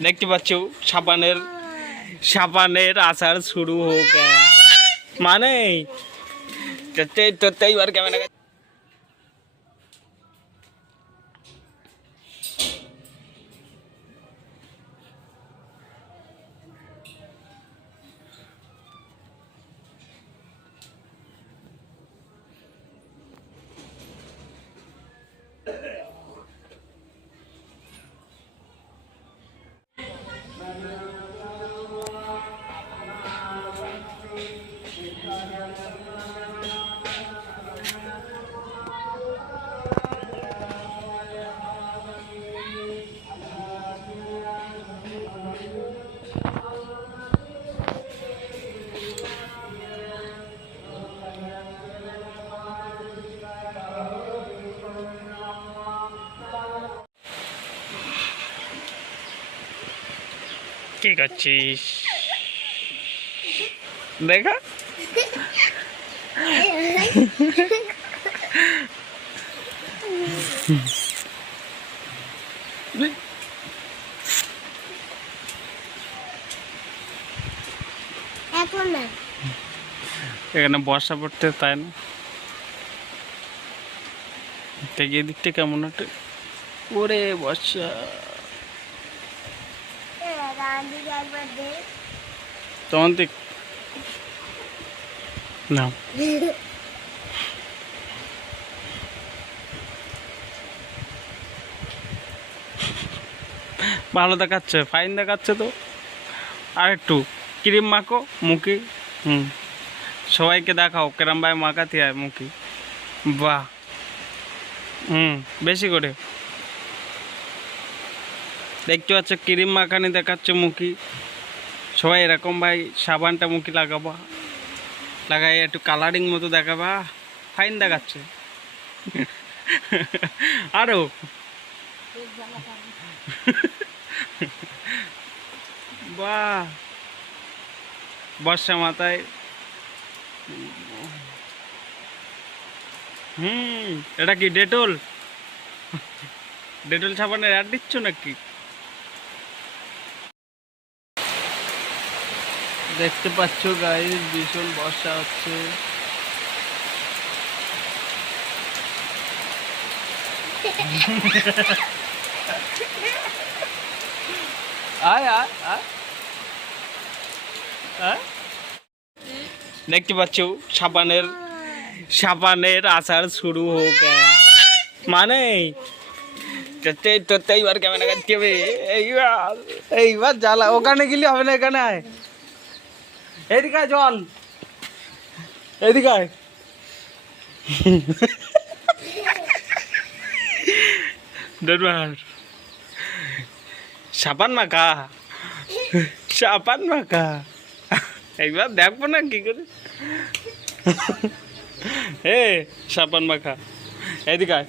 দেখতে পাচ্ছ সাবানের আচার শুরু हो गया মানে तो बार कैमरा কি করছিস দেখা এখানে বর্ষা পড়তে তাই না এই দিকটা কেমন একটা ওরে বর্ষা তখন দেখ না ভালো দেখাচ্ছে ফাইন দেখাচ্ছে তো আর একটু ক্রিম মাখো মুখে সবাইকে দেখাও কেরম ভাই মাখাতে হয় মুখে বাহ বেশি করে দেখতে পাচ্ছ ক্রিম মাখানি দেখাচ্ছে মুখে সবাই এরকম ভাই সাবানটা মুখে লাগাবা লাগাই একটু কালারিং মতো দেখাবা ফাইন দেখাচ্ছে আরো বাহ বর্ষা মাথায় এটা কি ডেটল সাবানের অ্যাড দিচ্ছ নাকি দেখতে পাচ্ছ গাইস ভীষণ বর্ষা হচ্ছে দেখতে পাচ্ছ সাবানের আচার শুরু हो गया মানে তো এইবার ক্যামেরা কাটতে হবে এইবার জ্বালা ওখানে গেলে হবে না এখানে আয় এদিকে চল এদিকে সাবান মাখা একবার দেখবো না কি করে সাবান মাখা এদিকে